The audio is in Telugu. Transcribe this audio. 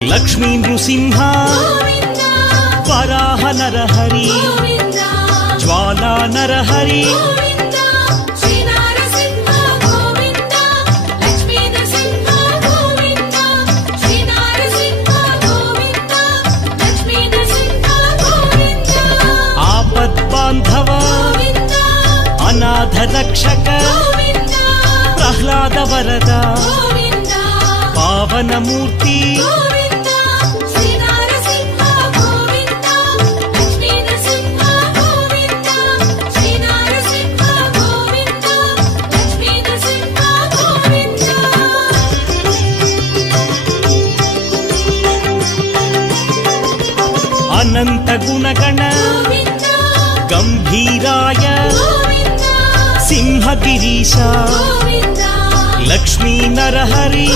లక్ష్మీ నృసింహ వరాహ నరహరి జ్వాలా నరహరి ఆపద్బాంధవ అనాథ రక్షక ప్రహ్లాద వరద పావనమూర్తి అనంత గుణగణ గంభీరాయ సింహగిరీశ లక్ష్మీ నరహరి